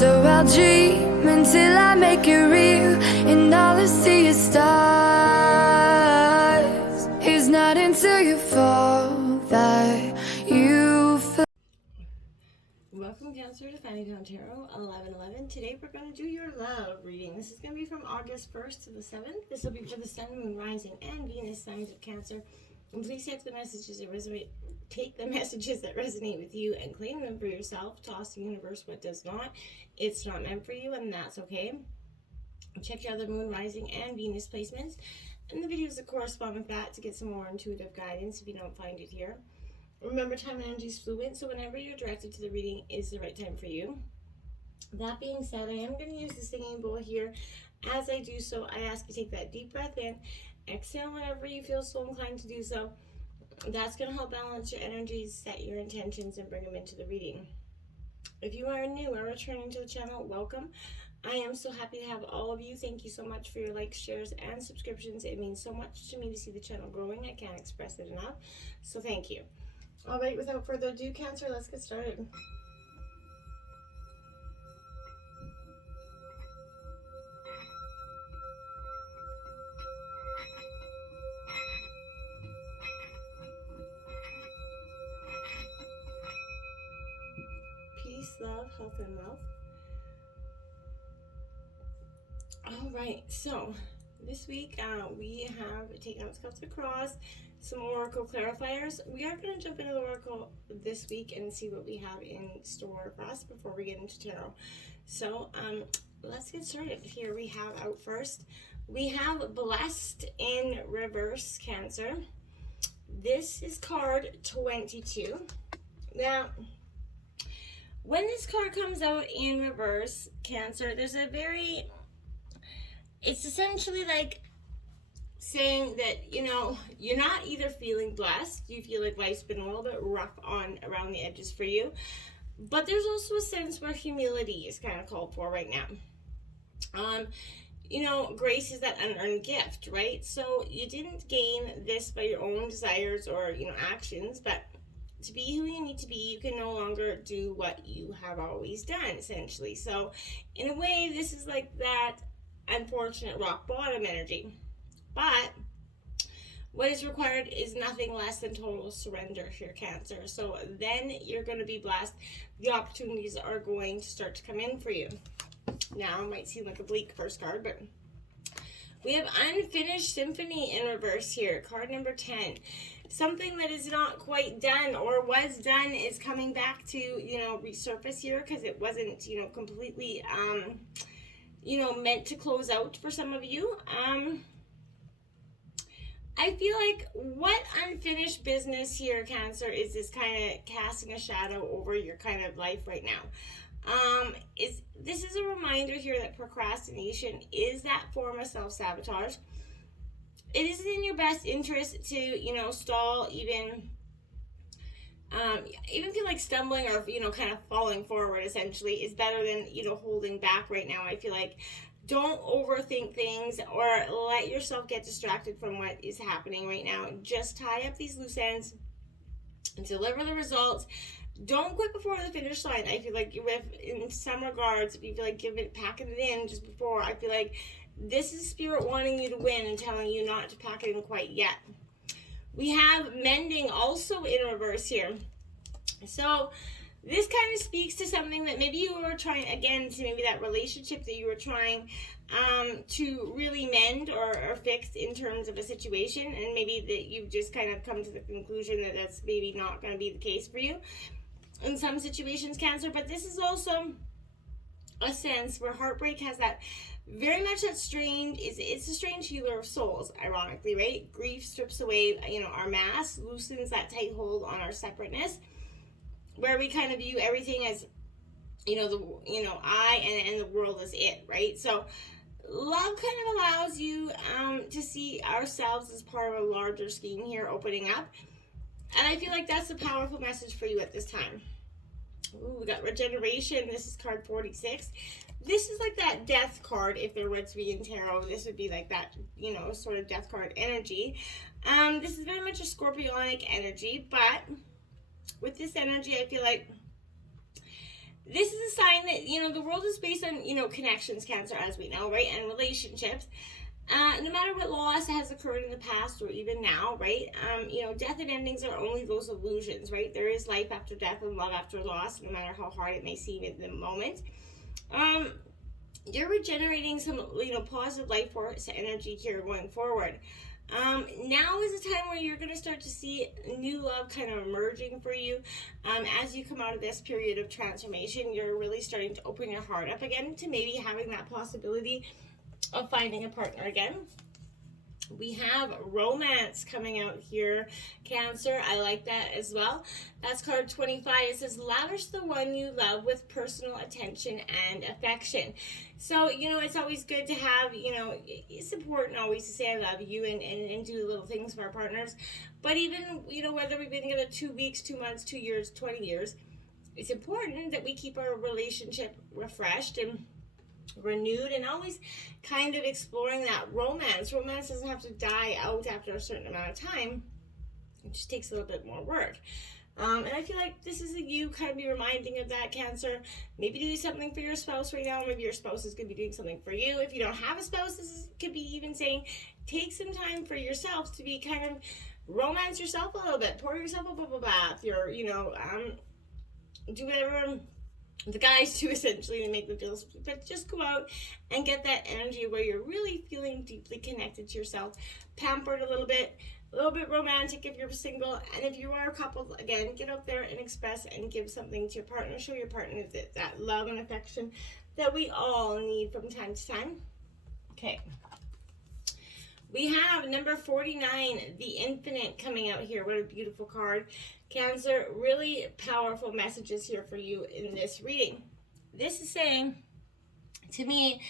So I'll dream until I make it real, and all I see is stars. It's not until you fall that you feel. Welcome, Cancer, to Fanny Town Tarot 1111. Today we're going to do your love reading. This is going to be from August 1st to the 7th. This will be for the Sun, Moon, Rising, and Venus signs of Cancer. And please take the messages that resonate. Take the messages that resonate with you and claim them for yourself. Toss the universe what does not. It's not meant for you, and that's okay. Check your other Moon, Rising, and Venus placements and the videos that correspond with that to get some more intuitive guidance if you don't find it here. Remember, time and energy is fluid, so whenever you're directed to the reading is the right time for you. That being said, I am going to use the singing bowl here. As I do so, I ask you to take that deep breath in, exhale whenever you feel so inclined to do so. That's going to help balance your energies, set your intentions, and bring them into the reading. If you are new or returning to the channel, welcome. I am so happy to have all of you. Thank you so much for your likes, shares, and subscriptions. It means so much to me to see the channel growing. I can't express it enough, so thank you. All right, without further ado, Cancer, let's get started. Peace, love, health, and wealth. All right, so this week we have taken out Scuffs Across, some Oracle clarifiers. We are going to jump into the Oracle this week and see what we have in store for us before we get into tarot. So let's get started. Here we have out first, we have Blessed in reverse, Cancer. This is card 22. Now, when this card comes out in reverse, Cancer, there's a very, it's essentially like saying that, you know, you're not either feeling blessed, you feel like life's been a little bit rough around the edges for you, but there's also a sense where humility is kind of called for right now. You know, grace is that unearned gift, right? So you didn't gain this by your own desires or, you know, actions, but to be who you need to be, you can no longer do what you have always done, essentially. So in a way, this is like that unfortunate rock bottom energy. But what is required is nothing less than total surrender here, Cancer. So then you're going to be blessed. The opportunities are going to start to come in for you. Now, it might seem like a bleak first card, but we have Unfinished Symphony in reverse here, card number 10. Something that is not quite done or was done is coming back to, you know, resurface here because it wasn't, you know, completely, you know, meant to close out for some of you. I feel like what unfinished business here, Cancer, is this kind of casting a shadow over your kind of life right now. This is a reminder here that procrastination is that form of self-sabotage. It isn't in your best interest to, you know, stall, even feel like stumbling or, you know, kind of falling forward, essentially, is better than, you know, holding back right now. I feel like don't overthink things or let yourself get distracted from what is happening right now. Just tie up these loose ends and deliver the results. Don't quit before the finish line. I feel like in some regards, if you feel like packing it in just before, I feel like this is Spirit wanting you to win and telling you not to pack it in quite yet. We have Mending also in reverse here. So this kind of speaks to something that maybe you were trying, again, to maybe that relationship that you were trying to really mend or fix in terms of a situation, and maybe that you've just kind of come to the conclusion that that's maybe not going to be the case for you in some situations, Cancer. But this is also a sense where heartbreak has that very much that strange, it's a strange healer of souls, ironically, right? Grief strips away, you know, our mask, loosens that tight hold on our separateness, where we kind of view everything as, you know, I and the world is it, right? So love kind of allows you to see ourselves as part of a larger scheme here, opening up. And I feel like that's a powerful message for you at this time. Ooh, we got Regeneration. This is card 46. This is like that death card. If there were to be in tarot, this would be like that, you know, sort of death card energy. This is very much a scorpionic energy, but with this energy, I feel like this is a sign that, the world is based on, connections, Cancer, as we know, right? And relationships. No matter what loss has occurred in the past or even now, right? Death and endings are only those illusions, right? There is life after death and love after loss, no matter how hard it may seem in the moment. You're regenerating some, positive life force energy here going forward. Now is a time where you're going to start to see new love kind of emerging for you. As you come out of this period of transformation, you're really starting to open your heart up again to maybe having that possibility of finding a partner again. We have romance coming out here, Cancer. I like that as well. That's card 25. It says, lavish the one you love with personal attention and affection. So, it's always good to have, it's important always to say I love you and do little things for our partners. But even, whether we've been together 2 weeks, 2 months, 2 years, 20 years, it's important that we keep our relationship refreshed and renewed, and always kind of exploring that romance. Romance doesn't have to die out after a certain amount of time. It just takes a little bit more work. And I feel like this is you kind of be reminding of that, Cancer. Maybe do something for your spouse right now. Maybe your spouse is going to be doing something for you. If you don't have a spouse, could be even saying, take some time for yourself to be kind of romance yourself a little bit. Pour yourself up a bath. Do whatever the guys do essentially to make them feel, but just go out and get that energy where you're really feeling deeply connected to yourself, pampered a little bit romantic if you're single, and if you are a couple, again, get out there and express and give something to your partner. Show your partner that love and affection that we all need from time to time. Okay. We have number 49, the Infinite, coming out here. What a beautiful card. Cancer, really powerful messages here for you in this reading. This is saying to me,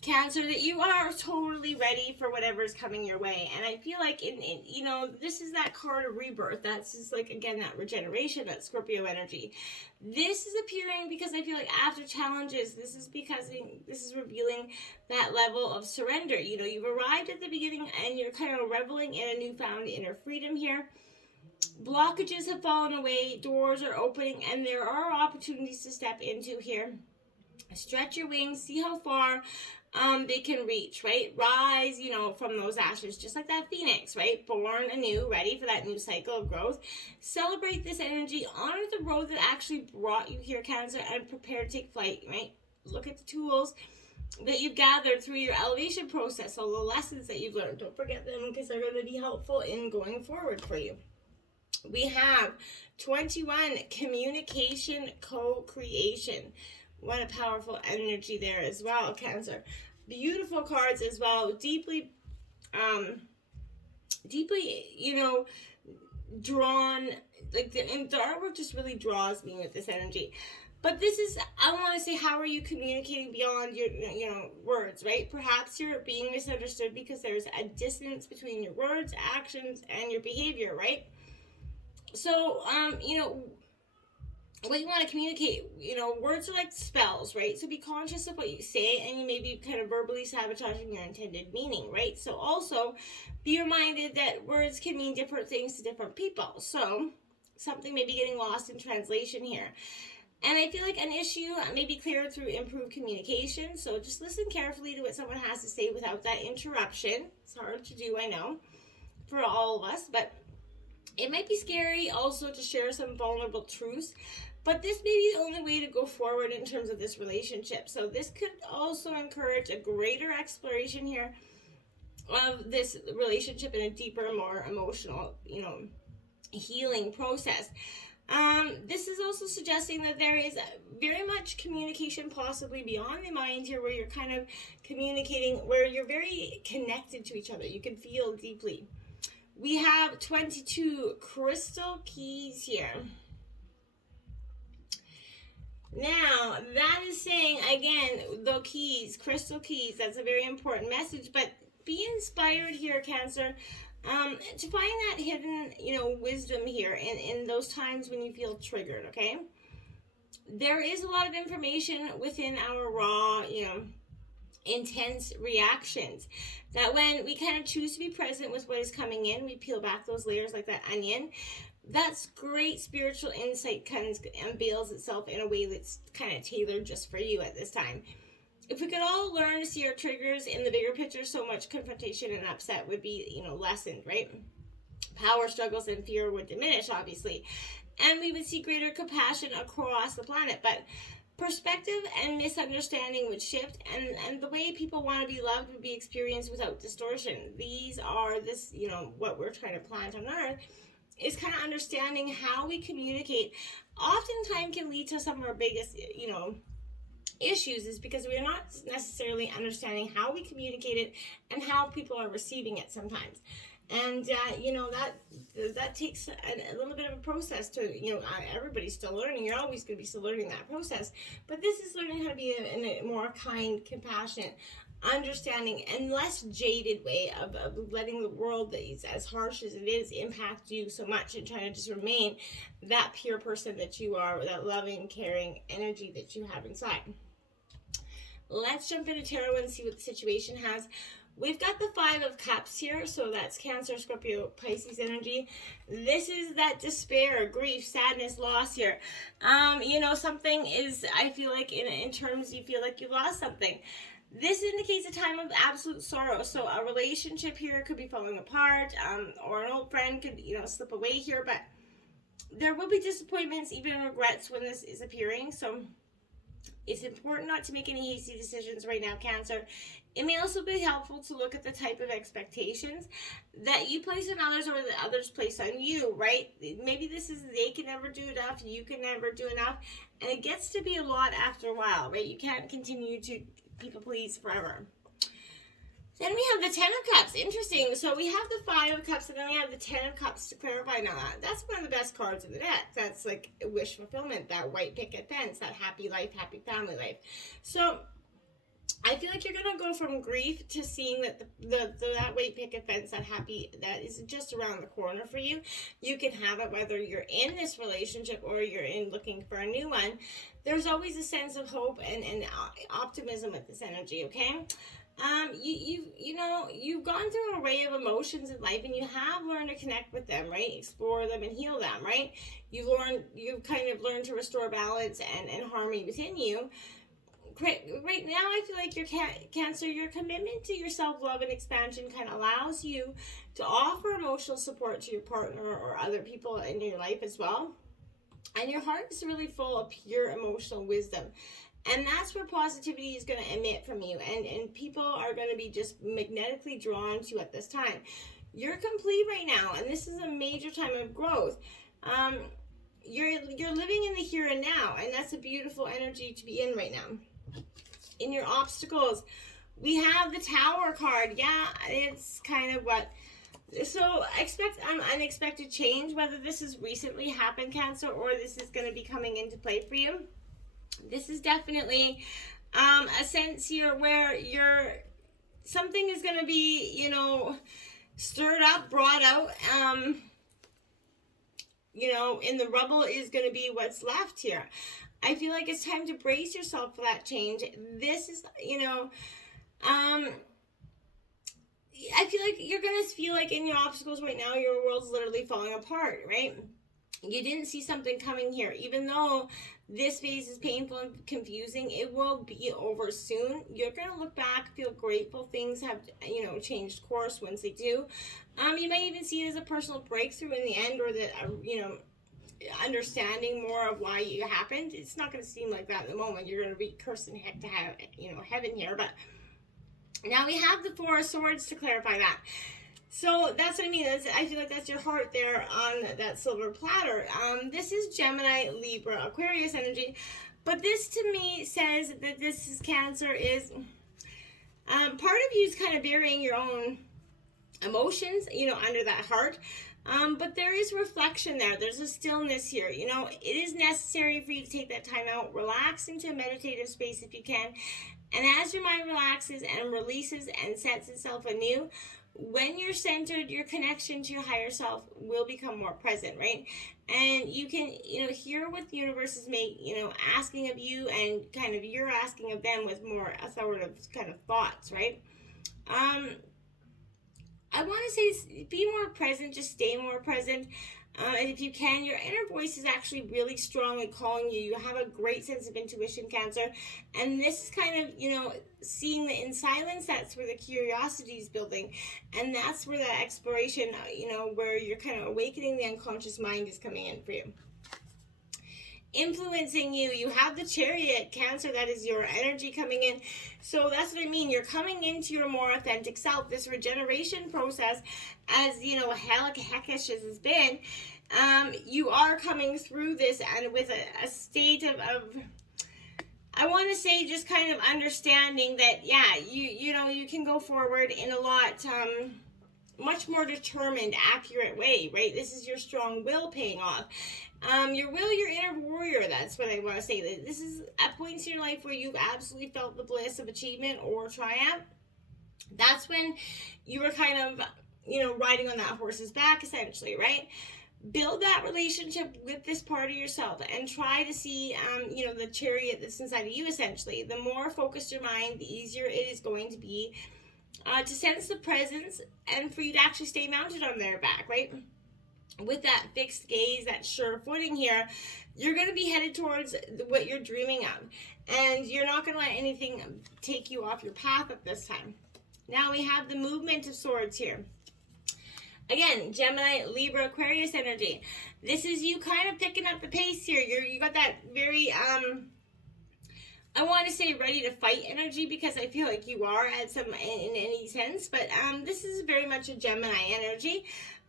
Cancer, that you are totally ready for whatever's coming your way. And I feel like, this is that card of rebirth. That's just like, again, that regeneration, that Scorpio energy. This is appearing because I feel like after challenges, this is revealing that level of surrender. You've arrived at the beginning and you're kind of reveling in a newfound inner freedom here. Blockages have fallen away, doors are opening, and there are opportunities to step into here. Stretch your wings, see how far they can reach, right? Rise, from those ashes, just like that phoenix, right? Born anew, ready for that new cycle of growth. Celebrate this energy, honor the road that actually brought you here, Cancer, and prepare to take flight, right? Look at the tools that you've gathered through your elevation process, all the lessons that you've learned. Don't forget them because they're going to be helpful in going forward for you. We have 21, communication, co-creation. What a powerful energy there as well, Cancer. Beautiful cards as well. Deeply, drawn. Like the artwork just really draws me with this energy. But this is, I want to say, how are you communicating beyond your, words, right? Perhaps you're being misunderstood because there's a distance between your words, actions, and your behavior, right? So, what you want to communicate, words are like spells, right? So be conscious of what you say, and you may be kind of verbally sabotaging your intended meaning, right? So also be reminded that words can mean different things to different people. So something may be getting lost in translation here. And I feel like an issue may be cleared through improved communication. So just listen carefully to what someone has to say without that interruption. It's hard to do, I know, for all of us, but it might be scary also to share some vulnerable truths, but this may be the only way to go forward in terms of this relationship. So this could also encourage a greater exploration here of this relationship in a deeper, more emotional, healing process. This is also suggesting that there is very much communication possibly beyond the mind here, where you're kind of communicating, where you're very connected to each other. You can feel deeply. We have 22 crystal keys here. Now, that is saying, again, the keys, crystal keys, that's a very important message, but be inspired here, Cancer, to find that hidden, wisdom here in those times when you feel triggered, okay? There is a lot of information within our raw, intense reactions, that when we kind of choose to be present with what is coming in, we peel back those layers like that onion. That's great spiritual insight kind of unveils itself in a way that's kind of tailored just for you at this time. If we could all learn to see our triggers in the bigger picture, so much confrontation and upset would be, lessened, right? Power struggles and fear would diminish, obviously, and we would see greater compassion across the planet. But perspective and misunderstanding would shift, and the way people want to be loved would be experienced without distortion. These are what we're trying to plant on Earth is kind of understanding how we communicate. Oftentimes can lead to some of our biggest, issues, is because we're not necessarily understanding how we communicate it and how people are receiving it sometimes. And that takes a little bit of a process to, everybody's still learning. You're always going to be still learning that process, but this is learning how to be in a more kind, compassionate, understanding, and less jaded way of letting the world that is as harsh as it is impact you so much, and trying to just remain that pure person that you are, with that loving, caring energy that you have inside. Let's jump into tarot and see what the situation has. We've got the 5 of Cups here, so that's Cancer, Scorpio, Pisces energy. This is that despair, grief, sadness, loss here. Something is, I feel like in terms you feel like you lost something. This indicates a time of absolute sorrow. So a relationship here could be falling apart, or an old friend could, slip away here, but there will be disappointments, even regrets when this is appearing. So it's important not to make any hasty decisions right now, Cancer. It may also be helpful to look at the type of expectations that you place on others or that others place on you, right? Maybe this is they can never do enough, you can never do enough, and it gets to be a lot after a while, right? You can't continue to people please forever. Then we have the 10 of Cups. Interesting. So we have the 5 of Cups, and then we have the 10 of Cups to clarify. Now, that's one of the best cards in the deck. That's like wish fulfillment, that white picket fence, that happy life, happy family life. So I feel like you're going to go from grief to seeing that that white picket fence, that is just around the corner for you. You can have it whether you're in this relationship or you're in looking for a new one. There's always a sense of hope and optimism with this energy, okay? You've gone through an array of emotions in life, and you have learned to connect with them, right? Explore them and heal them, right? You've kind of learned to restore balance and harmony within you. Right now, I feel like your Cancer, your commitment to your self-love and expansion kind of allows you to offer emotional support to your partner or other people in your life as well. And your heart is really full of pure emotional wisdom. And that's where positivity is going to emit from you. And people are going to be just magnetically drawn to you at this time. You're complete right now, and this is a major time of growth. You're living in the here and now, and that's a beautiful energy to be in right now. In your obstacles, we have the Tower card. Yeah, it's kind of what... So expect unexpected change, whether this has recently happened, Cancer, or this is going to be coming into play for you. This is definitely a sense here where something is going to be, stirred up, brought out. In the rubble is going to be what's left here. I feel like it's time to brace yourself for that change. This is, I feel like you're going to feel like in your obstacles right now, your world's literally falling apart, right? You didn't see something coming here. Even though this phase is painful and confusing, it will be over soon. You're going to look back, feel grateful things have, changed course once they do. You might even see it as a personal breakthrough in the end, or that, understanding more of why it happened. It's not going to seem like that in the moment. You're going to be cursing heck to have, heaven here. But now we have the 4 of Swords to clarify that. So that's what I mean. I feel like that's your heart there on that silver platter. This is Gemini, Libra, Aquarius energy. But this to me says that this is Cancer is part of you is kind of burying your own emotions, under that heart. But there is reflection there. There's a stillness here. It is necessary for you to take that time out, relax into a meditative space if you can. And as your mind relaxes and releases and sets itself anew, when you're centered, your connection to your higher self will become more present, right? And you can, hear what the universe is asking of you, and kind of you're asking of them with more authoritative kind of thoughts, right? I want to say be more present, just stay more present. And if you can, your inner voice is actually really strong and calling you. You have a great sense of intuition, Cancer. And this is kind of, seeing that in silence, that's where the curiosity is building. And that's where that exploration, where you're kind of awakening the unconscious mind is coming in for you. Influencing you. You have the Chariot, Cancer. That is your energy coming in. So that's what I mean. You're coming into your more authentic self. This regeneration process, as heckish as it's been, you are coming through this and with a state of I want to say just kind of understanding that, you can go forward in a lot much more determined, accurate way, right? This is your strong will paying off. Your will, your inner warrior, that's what I want to say. This is at points in your life where you've absolutely felt the bliss of achievement or triumph. That's when you were kind of, riding on that horse's back, essentially, right? Build that relationship with this part of yourself and try to see, the Chariot that's inside of you, essentially. The more focused your mind, the easier it is going to be to sense the presence and for you to actually stay mounted on their back, right? With that fixed gaze, that sure footing here, you're going to be headed towards what you're dreaming of. And you're not going to let anything take you off your path at this time. Now we have the movement of swords here. Again, Gemini, Libra, Aquarius energy. This is you kind of picking up the pace here. You got that very, I want to say ready to fight energy, because I feel like you are in any sense. But this is very much a Gemini energy.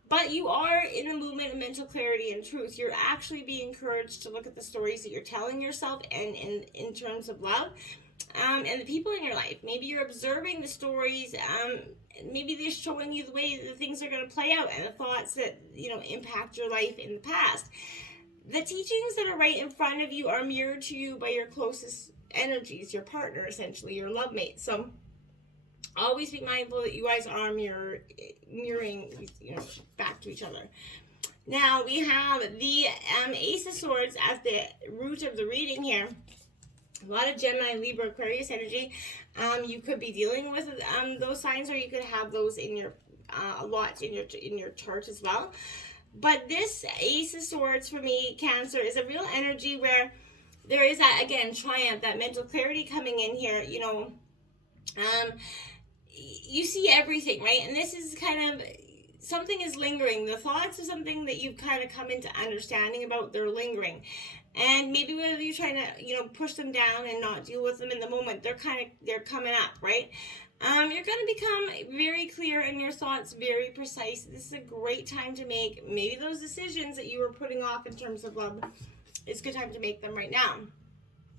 But you are in the movement of mental clarity and truth. You're actually being encouraged to look at the stories that you're telling yourself and in terms of love and the people in your life. Maybe you're observing the stories. Maybe they're showing you the way that things are going to play out and the thoughts that, impact your life in the past. The teachings that are right in front of you are mirrored to you by your closest energies, your partner, essentially, your love mate. So always be mindful that you guys are mirroring, back to each other. Now we have the Ace of Swords as the root of the reading here. A lot of Gemini, Libra, Aquarius energy. You could be dealing with those signs, or you could have those in your a lot in your chart as well. But this Ace of Swords for me, Cancer, is a real energy where there is that, again, triumph, that mental clarity coming in here. You see everything, right? And this is kind of, something is lingering. The thoughts of something that you've kind of come into understanding about, they're lingering. And maybe whether you're trying to, push them down and not deal with them in the moment, they're coming up, right? You're going to become very clear in your thoughts, very precise. This is a great time to make maybe those decisions that you were putting off in terms of love. It's a good time to make them right now.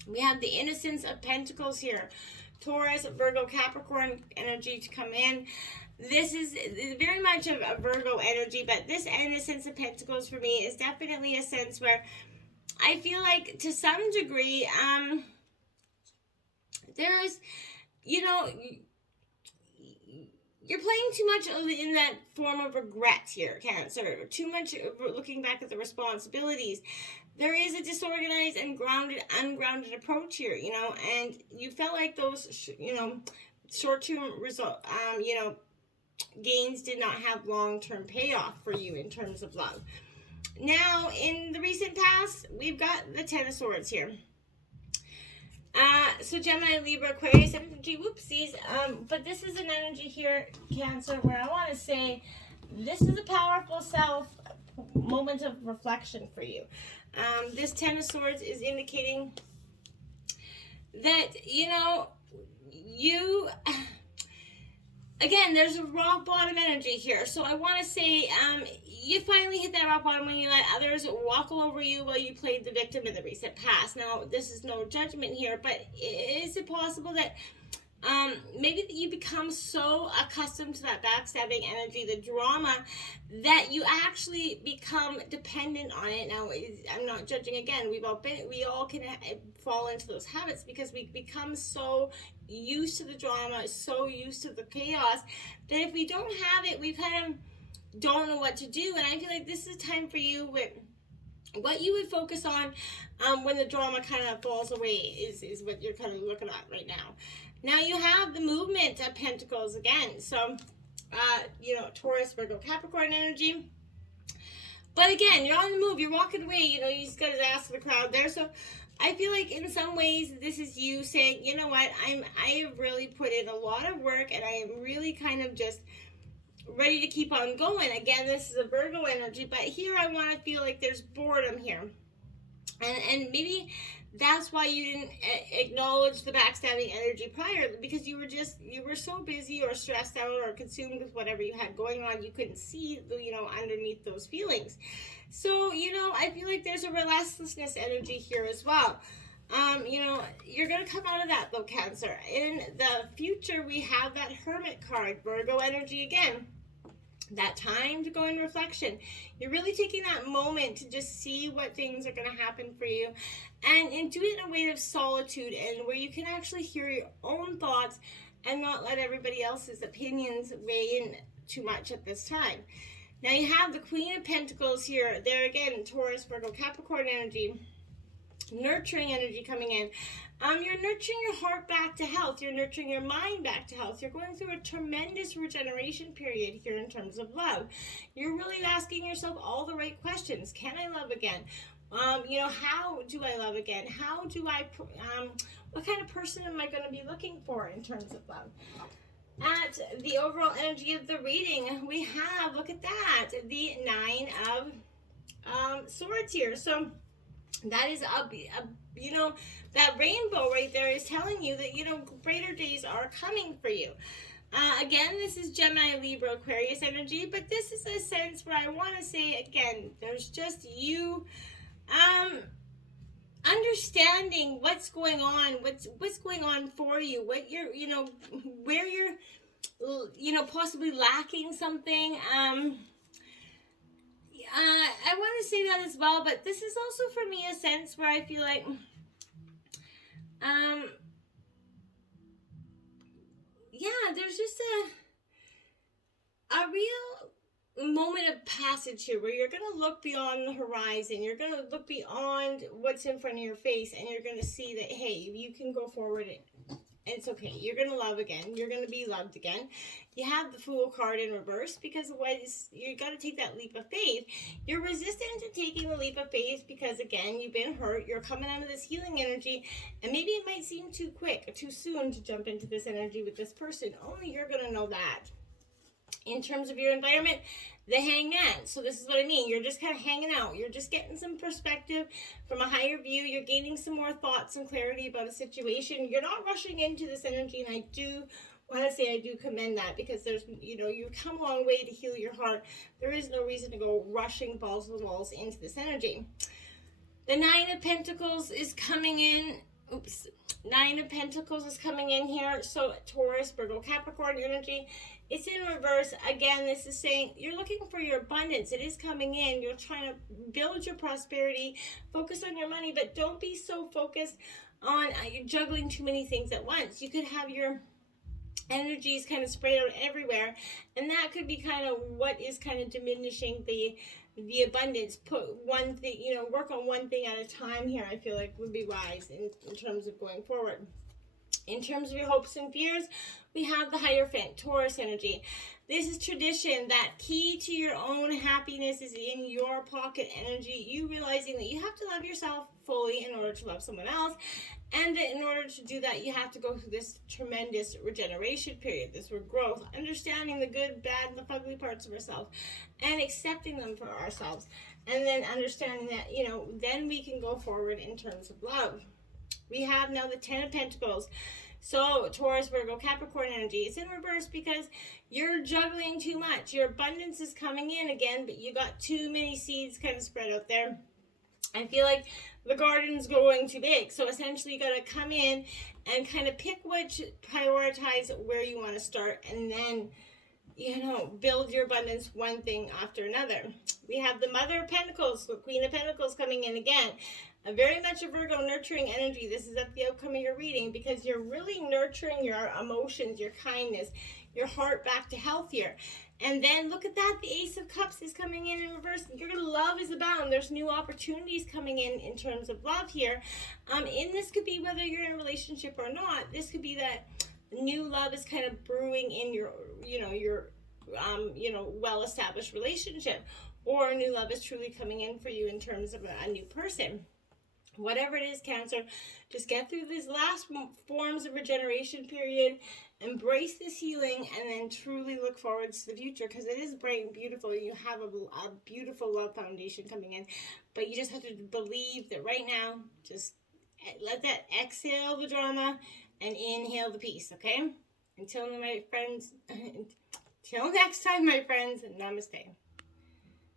We have the Innocence of Pentacles here. Taurus, Virgo, Capricorn energy to come in. This is very much of a Virgo energy, but this Innocence of Pentacles for me is definitely a sense where I feel like, to some degree, there's, you're playing too much in that form of regret here, Cancer. Too much looking back at the responsibilities. There is a disorganized and ungrounded approach here, and you felt like those, short-term result, gains did not have long-term payoff for you in terms of love. Now, in the recent past, we've got the Ten of Swords here. So Gemini, Libra, Aquarius energy, whoopsies. But this is an energy here, Cancer, where I want to say this is a powerful moment of reflection for you. This Ten of Swords is indicating that, again, there's a rock bottom energy here. So I want to say you finally hit that rock bottom when you let others walk all over you while you played the victim in the recent past. Now, this is no judgment here, but is it possible that maybe that you become so accustomed to that backstabbing energy, the drama, that you actually become dependent on it? Now, I'm not judging again. We all can fall into those habits because we become so used to the drama, so used to the chaos, that if we don't have it, we kind of don't know what to do. And I feel like this is a time for you with what you would focus on when the drama kind of falls away is what you're kind of looking at right now. Now you have the movement of Pentacles again. So, Taurus, Virgo, Capricorn energy. But again, you're on the move, you're walking away, you know, he's got his ass to the crowd there. So I feel like in some ways this is you saying, you know what, I have really put in a lot of work, and I am really kind of just ready to keep on going. Again, this is a Virgo energy, but here I want to feel like there's boredom here. And maybe that's why you didn't acknowledge the backstabbing energy prior, because you were so busy or stressed out or consumed with whatever you had going on, you couldn't see, you know, underneath those feelings. So, you know, I feel like there's a restlessness energy here as well. You know, you're going to come out of that though, Cancer. In the future, we have that Hermit card, Virgo energy again. That time to go in reflection. You're really taking that moment to just see what things are going to happen for you, and do it in a way of solitude, and where you can actually hear your own thoughts and not let everybody else's opinions weigh in too much at this time. Now you have the Queen of Pentacles here. There again, Taurus, Virgo, Capricorn energy. Nurturing energy coming in. You're nurturing your heart back to health. You're nurturing your mind back to health. You're going through a tremendous regeneration period here in terms of love. You're really asking yourself all the right questions. Can I love again? You know, how do I love again? How do I, what kind of person am I going to be looking for in terms of love? At the overall energy of the reading, we have, look at that, the Nine of Swords here. So that is you know, that rainbow right there is telling you that, you know, greater days are coming for you. Again, this is Gemini, Libra, Aquarius energy, but this is a sense where I want to say, again, there's just you understanding what's going on, what's going on for you, what you're, you know, where you're, you know, possibly lacking something. I want to say that as well, but this is also for me a sense where I feel like yeah, there's just a real moment of passage here where you're going to look beyond the horizon. You're going to look beyond what's in front of your face, and you're going to see that, hey, you can go forward. It's okay. You're going to love again. You're going to be loved again. You have the Fool card in reverse because you got to take that leap of faith. You're resistant to taking the leap of faith because, again, you've been hurt. You're coming out of this healing energy, and maybe it might seem too quick or too soon to jump into this energy with this person. Only you're going to know that. In terms of your environment, the Hangman. So this is what I mean. You're just kind of hanging out. You're just getting some perspective from a higher view. You're gaining some more thoughts and clarity about a situation. You're not rushing into this energy, and I do want to say I do commend that, because there's, you know, you've come a long way to heal your heart. There is no reason to go rushing balls to the walls into this energy. The Nine of Pentacles is coming in. Nine of Pentacles is coming in here. So Taurus, Virgo, Capricorn energy. It's in reverse. Again, this is saying you're looking for your abundance. It is coming in. You're trying to build your prosperity, focus on your money, but don't be so focused on you're juggling too many things at once. You could have your energies kind of spread out everywhere, and that could be kind of what is kind of diminishing the abundance. Put one thing, you know, work on one thing at a time here, I feel like would be wise in terms of going forward. In terms of your hopes and fears, we have the Hierophant, Taurus energy. This is tradition. That key to your own happiness is in your pocket energy. You realizing that you have to love yourself fully in order to love someone else. And that in order to do that, you have to go through this tremendous regeneration period, this growth, understanding the good, bad, and the ugly parts of ourselves, and accepting them for ourselves. And then understanding that, you know, then we can go forward in terms of love. We have now the Ten of Pentacles. So Taurus, Virgo, Capricorn energy. It's in reverse because you're juggling too much. Your abundance is coming in again, but you got too many seeds kind of spread out there. I feel like the garden's growing too big. So essentially you got to come in and kind of pick which, prioritize where you want to start, and then, you know, build your abundance one thing after another. We have the Mother of Pentacles, the Queen of Pentacles coming in again. Very much a Virgo nurturing energy. This is at the outcome of your reading because you're really nurturing your emotions, your kindness, your heart back to health here. And then look at that, the Ace of Cups is coming in reverse. Your love is abound. There's new opportunities coming in terms of love here. And this could be whether you're in a relationship or not. This could be that new love is kind of brewing in your, you know, your well-established relationship. or new love is truly coming in for you in terms of a new person. Whatever it is, Cancer, just get through these last forms of regeneration period, embrace this healing, and then truly look forward to the future, because it is bright and beautiful. You have a beautiful love foundation coming in, but you just have to believe that right now. Just let that exhale the drama and inhale the peace, okay? Until my friends, until next time, my friends, namaste.